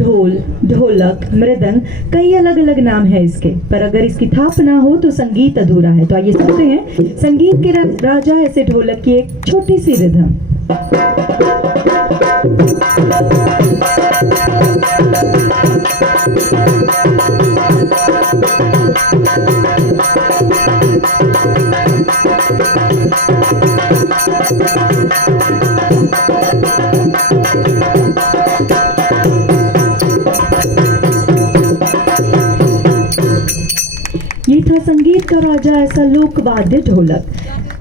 ढोल, ढोलक, मृदंग, कई अलग अलग नाम है इसके, पर अगर इसकी थाप ना हो तो संगीत अधूरा है। तो आइए सुनते हैं संगीत के राजा ऐसे ढोलक की एक छोटी सी रिदम। ये था संगीत का राजा ऐसा लोकवाद्य ढोलक।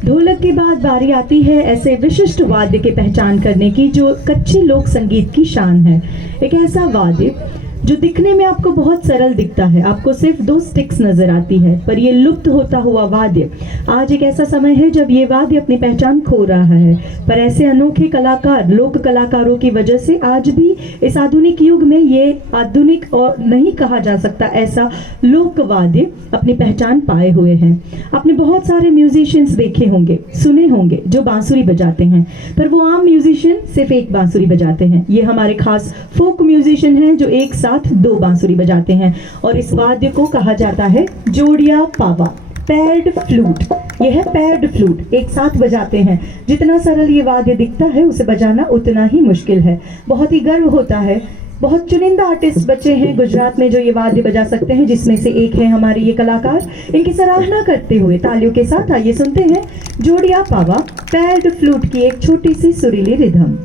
ढोलक के बाद बारी आती है ऐसे विशिष्ट वाद्य की पहचान करने की जो कच्ची लोक संगीत की शान है। एक ऐसा वाद्य जो दिखने में आपको बहुत सरल दिखता है, आपको सिर्फ 2 स्टिक्स नजर आती है, पर ये लुप्त होता हुआ वाद्य। आज एक ऐसा समय है जब ये वाद्य अपनी पहचान खो रहा है, पर ऐसे अनोखे कलाकार, लोक कलाकारों की वजह से आज भी इस आधुनिक युग में ये आधुनिक और नहीं कहा जा सकता ऐसा लोक वाद्य अपनी पहचान पाए हुए हैं। आपने बहुत सारे म्यूजिशियंस देखे होंगे, सुने होंगे जो बांसुरी बजाते हैं, पर वो आम म्यूजिशियन सिर्फ एक बांसुरी बजाते हैं। ये हमारे खास फोक म्यूजिशियन हैं जो एक साथ 2 बांसुरी बजाते हैं, और इस वाद्य को कहा जाता है जोड़िया पावा, पैर्ड फ्लूट। यह है पैर्ड फ्लूट, एक साथ बजाते हैं। जितना सरल ये वाद्य दिखता है उसे बजाना उतना ही मुश्किल है। बहुत ही गर्व होता है, बहुत चुनिंदा आर्टिस्ट बचे हैं गुजरात में जो ये वाद्य बजा सकते हैं, जिसमें से एक है हमारे ये कलाकार। इनकी सराहना करते हुए तालियों के साथ आइए सुनते हैं जोड़िया पावा, पैर्ड फ्लूट की एक छोटी सी सुरीली रिदम।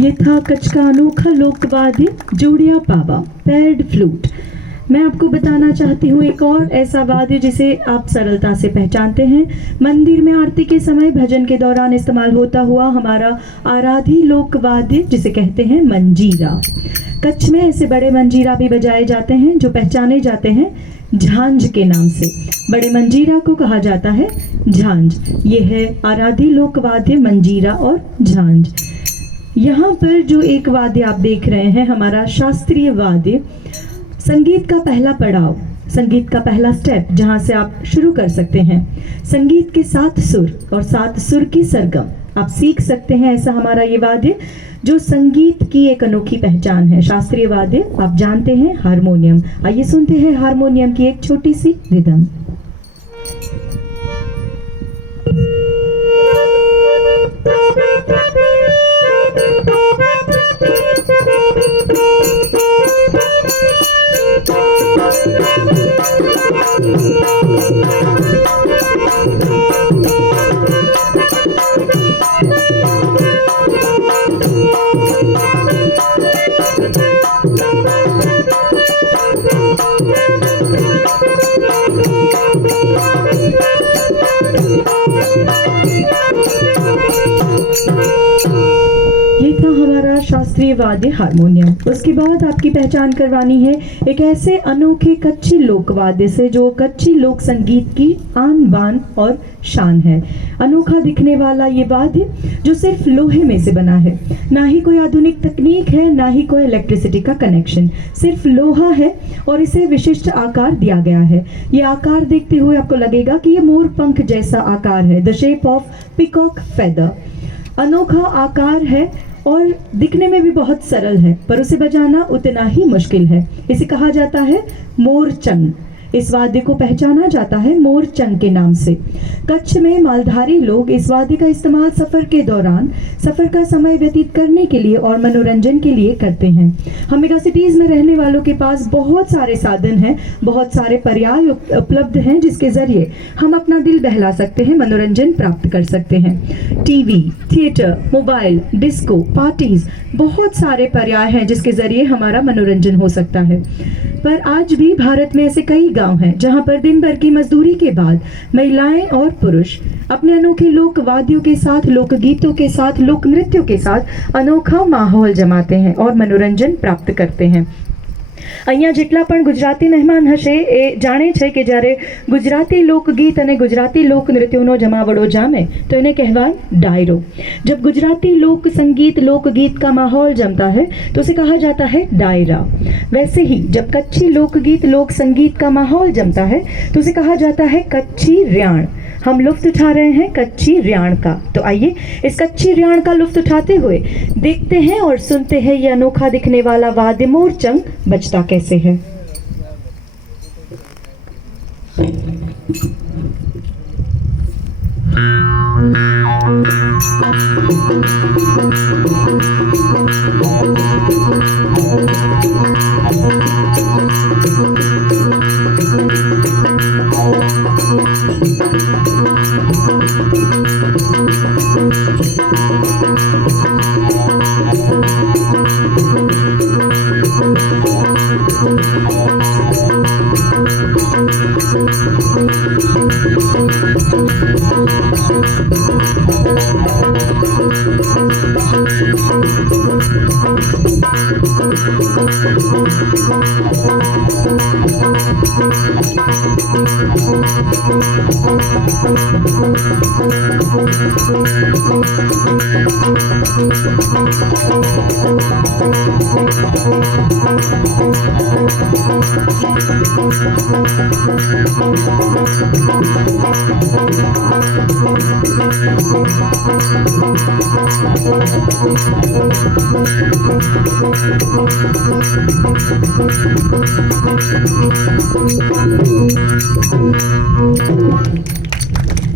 ये था कच्छ का अनोखा लोकवाद्य जोड़िया पावा, पैर्ड फ्लूट। मैं आपको बताना चाहती हूँ एक और ऐसा वाद्य जिसे आप सरलता से पहचानते हैं। मंदिर में आरती के समय भजन के दौरान इस्तेमाल होता हुआ हमारा आराधी लोकवाद्य जिसे कहते हैं मंजीरा। कच्छ में ऐसे बड़े मंजीरा भी बजाए जाते हैं जो पहचाने जाते हैं झांझ के नाम से। बड़े मंजीरा को कहा जाता है झांझ। ये है आराधी लोकवाद्य मंजीरा और झांझ। यहाँ पर जो एक वाद्य आप देख रहे हैं हमारा शास्त्रीय वाद्य, संगीत का पहला पड़ाव, संगीत का पहला स्टेप जहाँ से आप शुरू कर सकते हैं। संगीत के 7 सुर और 7 सुर की सरगम आप सीख सकते हैं। ऐसा हमारा ये वाद्य जो संगीत की एक अनोखी पहचान है। शास्त्रीय वाद्य आप जानते हैं हारमोनियम। आइए सुनते हैं हारमोनियम की एक छोटी सी रिदम। शास्त्रीय वाद्य हारमोनियम। उसके बाद आपकी पहचान करवानी है एक ऐसे अनोखे कच्ची लोक वाद्य से जो कच्ची लोक संगीत की आन बान और शान है। अनोखा दिखने वाला ये वाद्य जो सिर्फ लोहे में से बना है, ना ही कोई आधुनिक तकनीक है, ना ही कोई इलेक्ट्रिसिटी का कनेक्शन, सिर्फ लोहा है और इसे विशिष्ट आकार दिया गया है। ये आकार देखते हुए आपको लगेगा कि ये मोर पंख जैसा आकार है, the shape of peacock feather. अनोखा आकार है और दिखने में भी बहुत सरल है, पर उसे बजाना उतना ही मुश्किल है। इसे कहा जाता है मोरचंग। इस वाद्य को पहचाना जाता है मोरचंग के नाम से। कच्छ में मालधारी लोग इस वाद्य का इस्तेमाल सफर के दौरान सफर का समय व्यतीत करने के लिए और मनोरंजन के लिए करते हैं। हम मेगा सिटीज में रहने वालों के पास बहुत सारे साधन हैं, बहुत सारे पर्याय उपलब्ध हैं जिसके जरिए हम अपना दिल बहला सकते हैं, मनोरंजन प्राप्त कर सकते हैं। TV, theatre, mobile, disco, parties, बहुत सारे पर्याय हैं जिसके जरिए हमारा मनोरंजन हो सकता है। पर आज भी भारत में ऐसे कई गांव हैं जहां पर दिन भर की मजदूरी के बाद महिलाएं और पुरुष अपने अनोखे लोक वाद्यों के साथ, लोक गीतों के साथ, लोक नृत्यों के साथ अनोखा माहौल जमाते हैं और मनोरंजन प्राप्त करते हैं। અહીંયા જેટલા પણ ગુજરાતી મહેમાન હશે એ જાણે છે કે જ્યારે ગુજરાતી લોકગીત અને ગુજરાતી લોક નૃત્યોનો જમાવડો જામે તો એને કહેવાય ડાયરો। जब गुजराती लोक संगीत लोकगीत का माहौल जमता है तो उसे कहा जाता है डायरा। वैसे ही जब कच्ची लोकगीत लोक संगीत का माहौल जमता है तो उसे कहा जाता है कच्ची रियाण। हम लुफ्त उठा रहे हैं कच्ची रियाण का, तो आइए इस कच्ची रियाण का लुफ्त उठाते हुए देखते हैं और सुनते हैं ये अनोखा दिखने वाला वाद्य मोरचंग बजता कैसे है।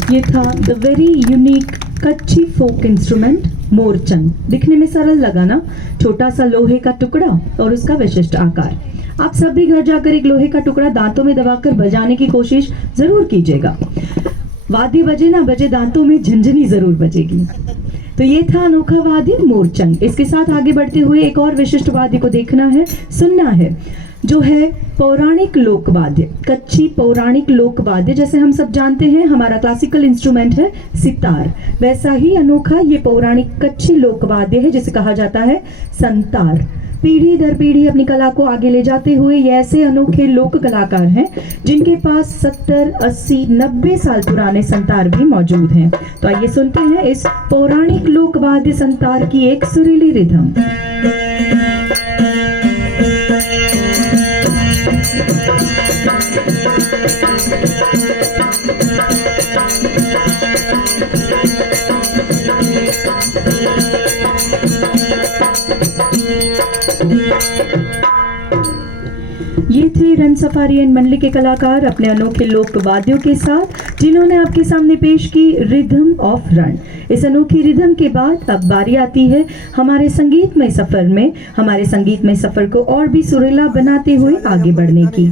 ये था द वेरी यूनिक कच्ची फोक इंस्ट्रूमेंट मोरचंग। दिखने में सरल लगा ना, छोटा सा लोहे का टुकड़ा और उसका विशिष्ट आकार। आप सभी घर जाकर एक लोहे का टुकड़ा दांतों में दबाकर बजाने की कोशिश जरूर कीजिएगा। वाद्य बजे ना बजे, दांतों में झंझनी जरूर बजेगी। तो ये था अनोखा वाद्य मोरचंग। इसके साथ आगे बढ़ते हुए एक और विशिष्ट वाद्य को देखना है, सुनना है, जो है पौराणिक लोकवाद्य। कच्ची पौराणिक लोकवाद्य, जैसे हम सब जानते हैं हमारा क्लासिकल इंस्ट्रूमेंट है सितार, वैसा ही अनोखा ये पौराणिक कच्ची लोकवाद्य है जिसे कहा जाता है संतार। पीढ़ी दर पीढ़ी अपनी कला को आगे ले जाते हुए ये ऐसे अनोखे लोक कलाकार हैं जिनके पास 70, 80, 90 साल पुराने संतार भी मौजूद हैं। तो आइए सुनते हैं इस पौराणिक लोकवाद्य संतार की एक सुरीली रिदम। ये थे रन सफारी एंड मंडली के कलाकार अपने अनोखे लोक वाद्यों के साथ, जिन्होंने आपके सामने पेश की रिदम ऑफ रण। इस अनोखी रिदम के बाद अब बारी आती है हमारे संगीतमय सफर को और भी सुरीला बनाते हुए आगे बढ़ने की।